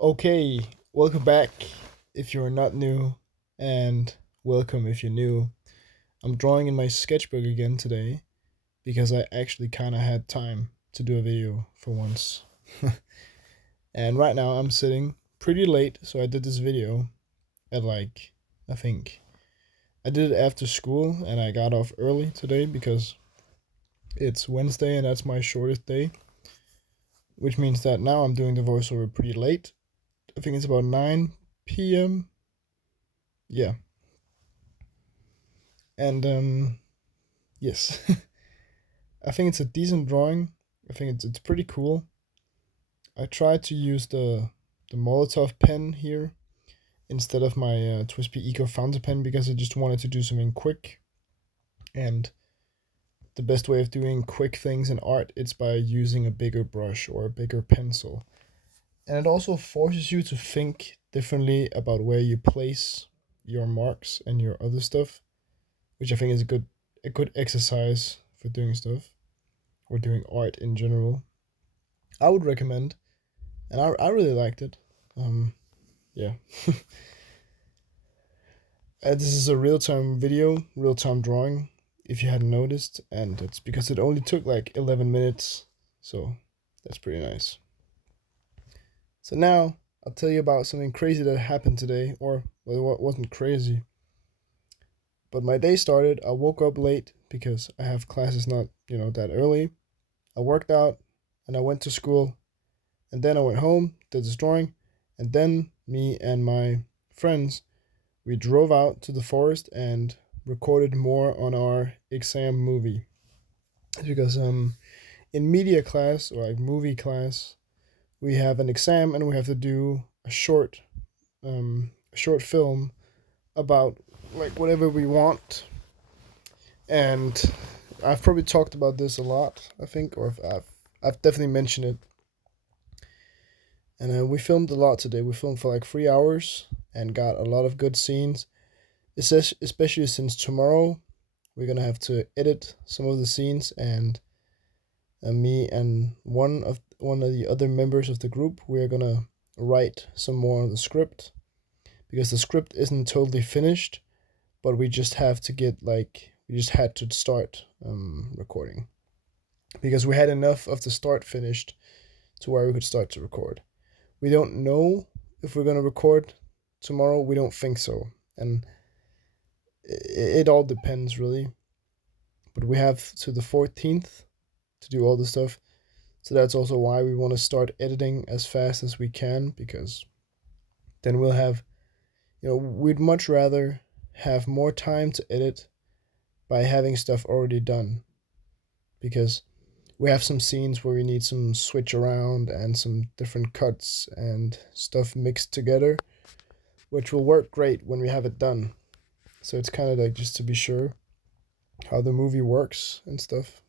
Okay, welcome back if you're not new, and welcome if you're new. I'm drawing in my sketchbook again today because I actually kind of had time to do a video for once. And right now I'm sitting pretty late, so I did this video at I think I did it after school and I got off early today because it's Wednesday and that's my shortest day, which means that now I'm doing the voiceover pretty late. I think it's about 9 p.m. Yeah. And yes, I think it's a decent drawing. I think it's pretty cool. I tried to use the Molotov pen here instead of my Twisp Eco fountain pen because I just wanted to do something quick. And the best way of doing quick things in art is by using a bigger brush or a bigger pencil. And it also forces you to think differently about where you place your marks and your other stuff, which I think is a good exercise for doing stuff or doing art in general. I would recommend, and I really liked it. Yeah. This is a real time video, real time drawing, if you hadn't noticed, and it's because it only took like 11 minutes, so that's pretty nice. So now I'll tell you about something crazy that happened today, or well, it wasn't crazy, but my day started. I woke up late because I have classes not, that early. I worked out and I went to school, and then I went home, did this drawing, and then me and my friends, we drove out to the forest and recorded more on our exam movie. Because in media class or like movie class, we have an exam and we have to do a short film about like whatever we want. And I've probably talked about this a lot, I think, or I've definitely mentioned it. And we filmed a lot today. We filmed for like 3 hours and got a lot of good scenes. Especially since tomorrow we're gonna have to edit some of the scenes, and me and one of the other members of the group, we're gonna write some more of the script because the script isn't totally finished, but we just have to we just had to start recording because we had enough of the start finished to where we could start to record. We don't know if we're gonna record tomorrow. We don't think so, and it all depends really. But we have to the 14th to do all the stuff. So that's also why we want to start editing as fast as we can, because then we'll have, we'd much rather have more time to edit by having stuff already done. Because we have some scenes where we need some switch around and some different cuts and stuff mixed together, which will work great when we have it done. So it's kind of like just to be sure how the movie works and stuff.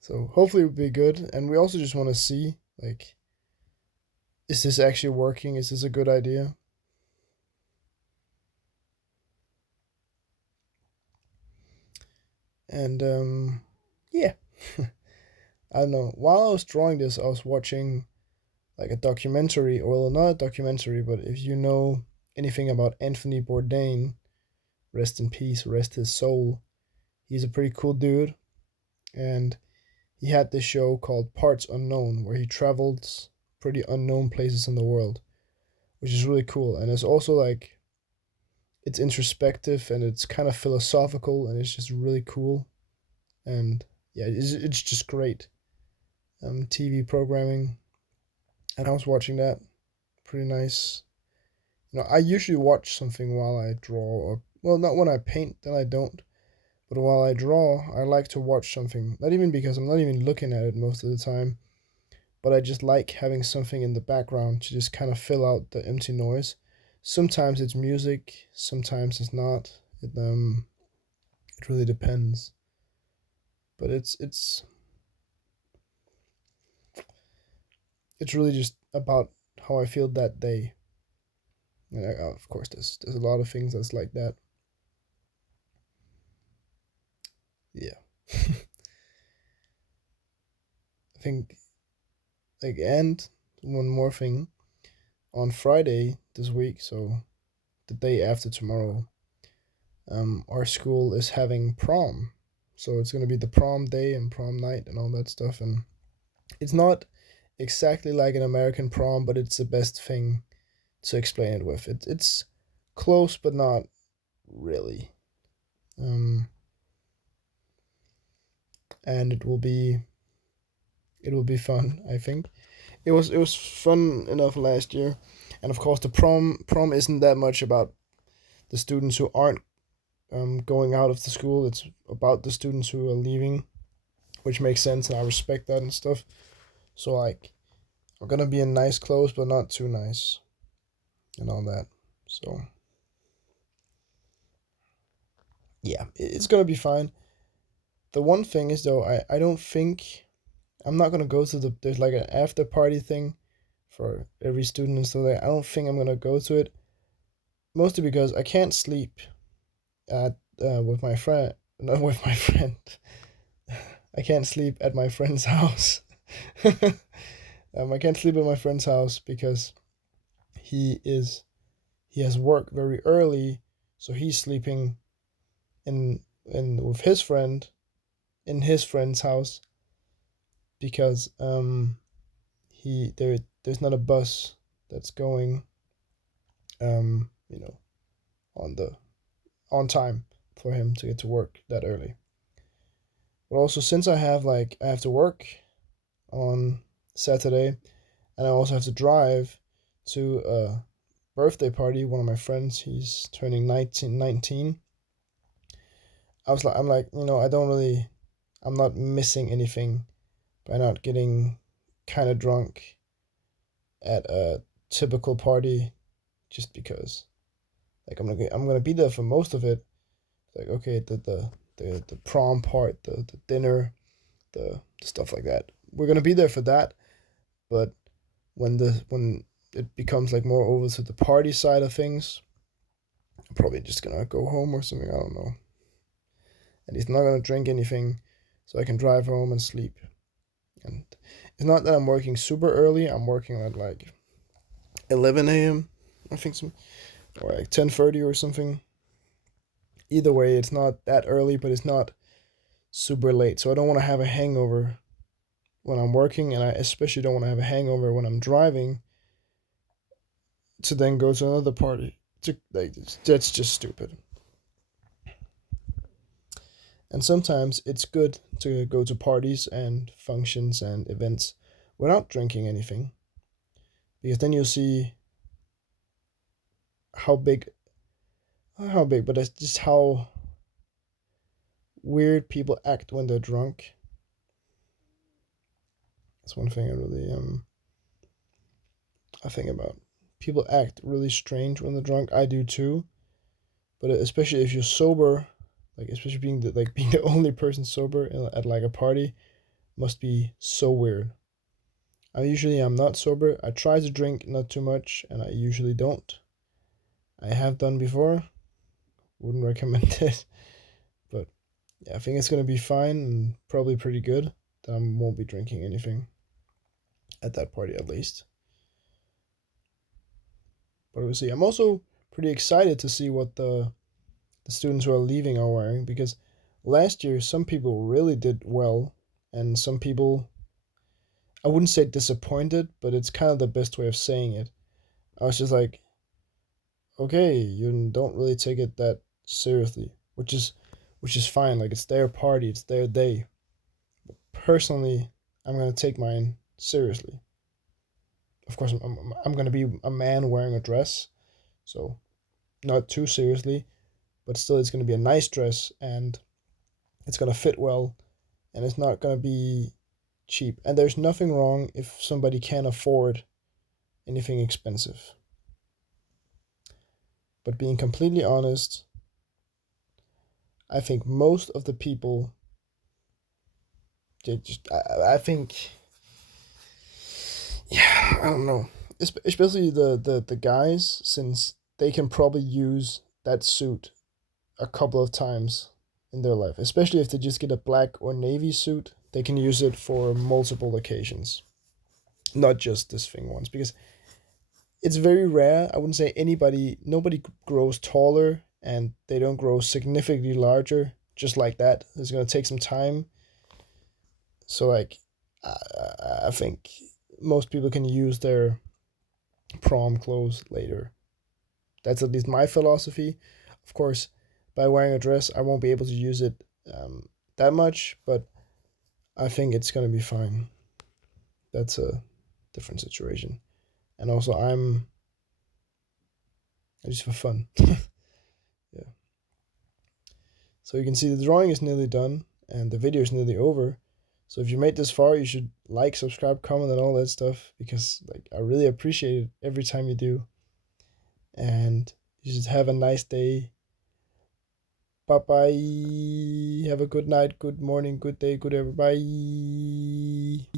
So hopefully it'll be good. And we also just want to see, like, is this actually working? Is this a good idea? And yeah. I don't know. While I was drawing this, I was watching like a documentary, or well, not a documentary, but if you know anything about Anthony Bourdain, rest in peace, rest his soul. He's a pretty cool dude, and he had this show called Parts Unknown where he travels pretty unknown places in the world, which is really cool. And it's also like it's introspective and it's kind of philosophical and it's just really cool. And yeah, it's just great. TV programming, and I was watching that. Pretty nice. I usually watch something while I draw, or well, not when I paint, then I don't. But while I draw, I like to watch something. Not even because I'm not even looking at it most of the time, but I just like having something in the background to just kind of fill out the empty noise. Sometimes it's music, sometimes it's not. It really depends. But it's really just about how I feel that day. And of course, there's a lot of things that's like that. Yeah, I think like and one more thing. On Friday this week, so the day after tomorrow, our school is having prom. So it's gonna be the prom day and prom night and all that stuff. And it's not exactly like an American prom, but it's the best thing to explain it with. It's close, but not really. Um, and it will be fun. I think it was fun enough last year, and of course the prom isn't that much about the students who aren't going out of the school. It's about the students who are leaving, which makes sense, and I respect that and stuff. So like, we're gonna be in nice clothes, but not too nice, and all that. So yeah, it's gonna be fine. The one thing is though, I don't think I'm not gonna go to there's like an after party thing for every student and stuff like that. I don't think I'm gonna go to it, mostly because I can't sleep at with my friend. Not with my friend. I can't sleep at my friend's house. I can't sleep at my friend's house because he is he has work very early, so he's sleeping in with his friend in his friend's house because there's not a bus that's going you know on the on time for him to get to work that early. But also since I have to work on Saturday, and I also have to drive to a birthday party. One of my friends, he's turning 19. I'm like, I don't really, I'm not missing anything by not getting kind of drunk at a typical party, just because like I'm gonna be there for most of it. Like, okay, the prom part, the dinner, the stuff like that. We're gonna be there for that, but when it becomes like more over to the party side of things, I'm probably just gonna go home or something. I don't know. And he's not gonna drink anything, so I can drive home and sleep. And it's not that I'm working super early. I'm working at like 11 a.m. I think some or like 10:30 or something. Either way, it's not that early, but it's not super late. So I don't want to have a hangover when I'm working, and I especially don't want to have a hangover when I'm driving to then go to another party. That's just stupid. And sometimes it's good to go to parties and functions and events without drinking anything, because then you'll see how big, not how big, but it's just how weird people act when they're drunk. That's one thing I think about. People act really strange when they're drunk. I do too, but especially if you're sober, like especially being the only person sober at like a party, must be so weird. I'm not sober. I try to drink not too much, and I usually don't. I have done before. Wouldn't recommend it, but yeah, I think it's gonna be fine and probably pretty good. That I won't be drinking anything at that party at least. But we'll see. I'm also pretty excited to see what the students who are leaving are wearing, because last year some people really did well, and some people, I wouldn't say disappointed, but it's kind of the best way of saying it. I was just like, okay, you don't really take it that seriously, which is fine. Like, it's their party, it's their day. Personally, I'm gonna take mine seriously. Of course, I'm gonna be a man wearing a dress, so not too seriously, but still, it's gonna be a nice dress, and it's gonna fit well, and it's not gonna be cheap. And there's nothing wrong if somebody can't afford anything expensive. But being completely honest, I think most of the people, I think, yeah, I don't know. Especially the guys, since they can probably use that suit a couple of times in their life. Especially if they just get a black or navy suit, they can use it for multiple occasions. not just this thing once, because it's very rare. I wouldn't say nobody grows taller and they don't grow significantly larger just like that. It's gonna take some time. So like, I think most people can use their prom clothes later. That's at least my philosophy. Of course, by wearing a dress, I won't be able to use it that much, but I think it's gonna be fine. That's a different situation. And also, I'm just for fun. Yeah. So you can see the drawing is nearly done and the video is nearly over. So if you made this far, you should like, subscribe, comment, and all that stuff, because like I really appreciate it every time you do. And you should have a nice day. Bye bye. Have a good night, good morning, good day, good everybody.